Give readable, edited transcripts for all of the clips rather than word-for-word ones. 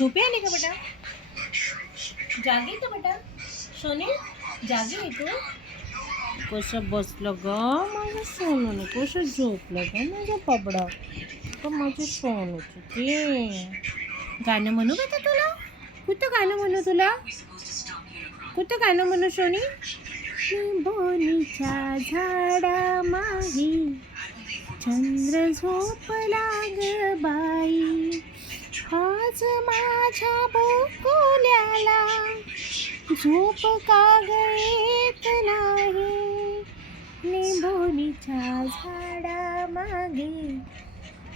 झोपे आली का बेटा? जागी का बेटा? सोनी जागी आहे तू? कसं बसलं ग माझं सोनूने, कसं झोपलं ग माझं पापडा का माझं सोनूचं ते. गाणं म्हणू बेटा तुला? कुठं गाणं म्हणू तुला? कुठं गाणं म्हणू सोनी? बोनीच्या झाडा माही चंद्र झोपला ग बाई, आज माझ्या बोकुल्याला झोप का येत नाही. निंबोनीच्या झाडा मागे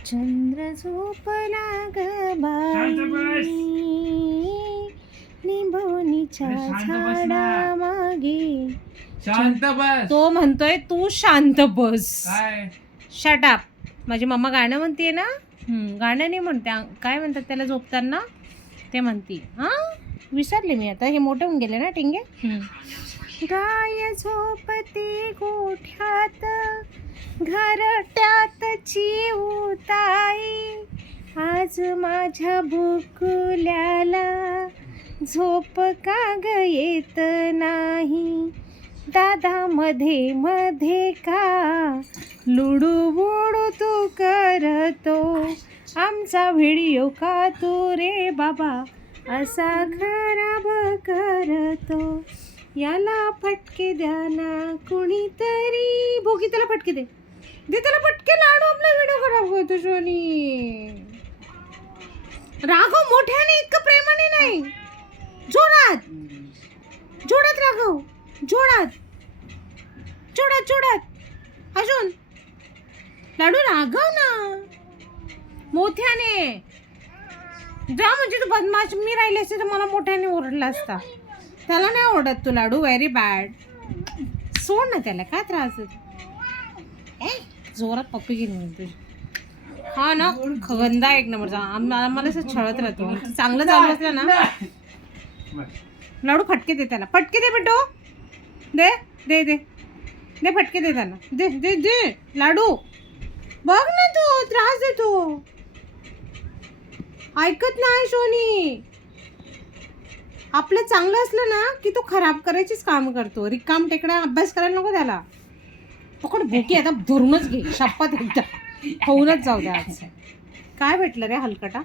चंद्र झोपला ग बाई, निंबोनीच्या झाडा मागे. शांत बस. तो म्हणतोय तू शांत बस. काय शट अप. माझी मम्मा गाणं म्हणते ना, गाणं नाही म्हणते, काय म्हणतात त्याला झोपताना ते म्हणते. हां विसरले मी आता, हे मोठे होऊन गेले ना टिंगे. गाय झोपते गोठ्यात घरट्यात चिऊताई, आज माझ्या बुकुल्याला झोप का ग येत नाही. दादा मध्ये मध्ये का लुडू बुडू तू करतो, आमचा व्हिडिओ का तू रे बाबा असा खराब करतो. याला फटके द्या ना कुणीतरी. भोगी त्याला फटके दे, दे त्याला फटके. लाडू आपला व्हिडिओ खराब होतो सोनी. राघव मोठ्याने इतकं प्रेमाने नाही, जोरात जोरात राघव, जोरात जोरात जोरात अजून. लाडू राघव ना मोठ्याने जा, म्हणजे तू बदमाश. मी राहिली असते तर मला मोठ्याने ओरडला असता. त्याला नाही ओरडत तू लाडू, व्हेरी बॅड. सोड ना त्याला, काय त्रास आहे. जोरात पप्पी घेऊन म्हणते. हा ना गंदा एक नंबरचा. आम्हाला असं छळत राहतो. चांगलं चालू असलं ना लाडू फटके दे त्याला, फटके दे बेटो, दे दे दे दे फटके दे त्याला, दे दे दे. लाडू बघ ना तू त्रास देतो, ऐकत नाही सोनी. आपलं चांगलं असलं ना की तो खराब करायचीच काम करतो. रिकाम टेकड्या अभ्यास करायला नको त्याला. पकड भोकी आता धरूनच घे, शपथ एकदा होऊनच जाऊ द्या आज. काय भेटलं रे हलकटा?